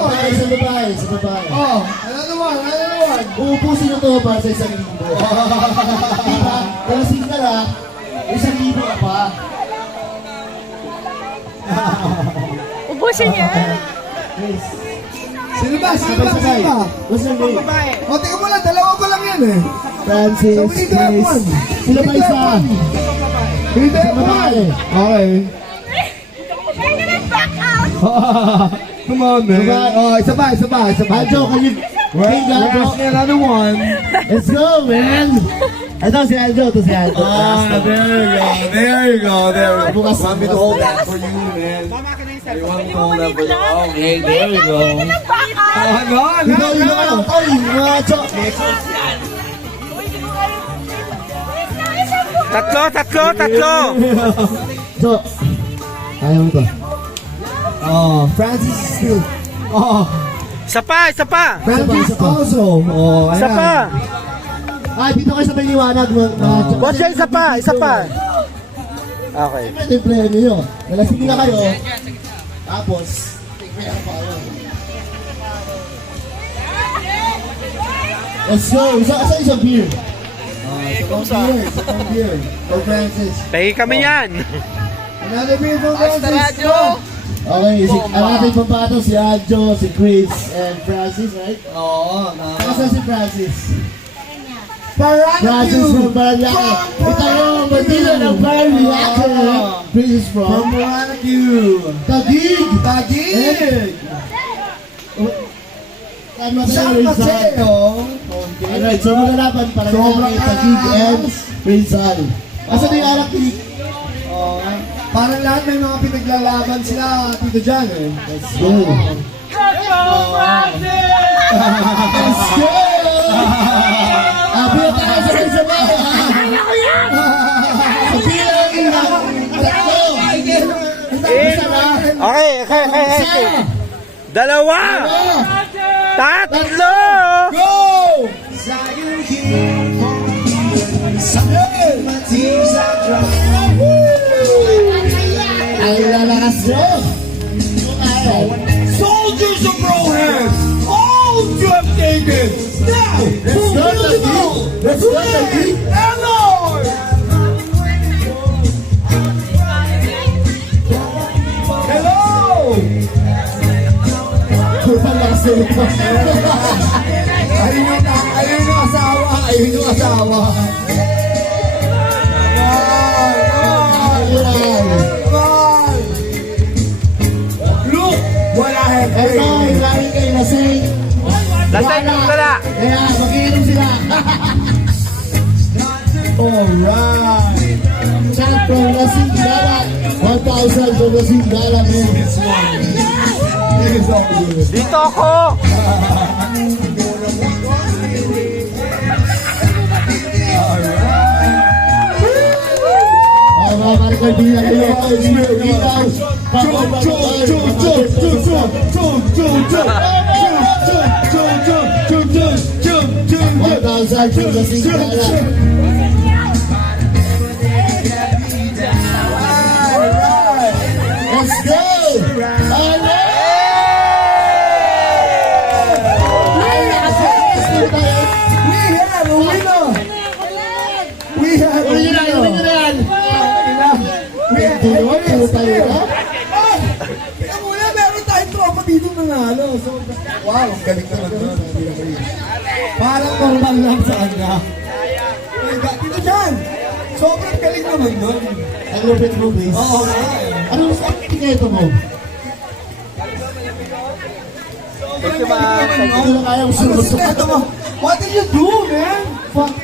Okay, sa babae, sa babae. Oh, ano naman? Uubusin na to para sa 1,000. Diba? Kalasing ka na, 1,000 ka pa. Ubusin niya. Yes. Sino ba? What's your name? O, teka mo lang, dalawa ko lang yan eh. Francis, Sabi ka, Grace. Juan. Sila ba isa? Hindi, Sa babae. Okay. Kaya na nag-back out. Come on, man. Babae. Oh, isa pa. Aljo, can you bring We're Aljo? asking another one. Let's go, man! Ito si Aljo, There you go. Bukas. Want me to hold that for you, man? You want me to hold that for you? Okay, there you go. Nag-back out. Oh, no. Ay, mga Aljo! Tatlo! So, ayaw mo to. Oh, Francis is still. Oh, Isa pa! Francis Isa pa. also. Oh, Isa pa! Ay, dito kayo sa may liwanag, mga Aljo. Boss, yan, isa pa! Okay. Ito yung player niyo. Nalasing na kayo. Tapos, meron pa kayo. Let's go! Isang beer. Isang beer. For Francis. Pahi kami yan! Another beer for Francis. Go. Okay, ang ating pampato si Aljo, si Chris, and Francis, right? Oo, Nasaan si Francis? Parang Francis from Parañaque. Ito yung bandila ng Parañaque. Chris is From from Moanaque. Taguig. Taguig. San San Mateo, Rizal. Mateo. Alright, so maglalaban para Sobrang kay Taguig and Rizal. Asa na yung alak ni? Oh, parang lahat may mga pinaglalaban sila dito dyan eh. Let's go. Let's go! Bilang tayo sabay-sabay. Bilang ilang tatlo. Isa na. Okay. Isa. Dalawa! Tatlo! Go! Ay, lalakas nyo. Soldiers of Broham! All you have taken! Now! Let's go, Taguig. Let's go, Taguig. Elroy! Hello! Putang lakas nyo. Ayun yung asawa! Come on! Look! Wala Ito, head lagi kayo lasing. Lasing yung dala! Kaya, mag-iinom sila. Alright! Chat from Lasing Gala. 1,000 from Lasing Gala, man. This is all good. Dito ako! Mga Maricol, bilang kayo. Bilang. Thousand from Lasing Gala. Let's go! Alright! We have a Uli nyo na, uli nyo na yan! Puro tayo na? Kaya muna, meron tayong tropa dito nanalo. So, wow, galing naman nun. Parang normal lang sa kanya. Dito dyan! Sobrang galing naman nun. Ang lupit mo, please. Oo, Anong tingay ito mo? Thank you, ma'am. Hindi na kaya Ano sumusok. sikreto mo? What did you do, man? Fuck.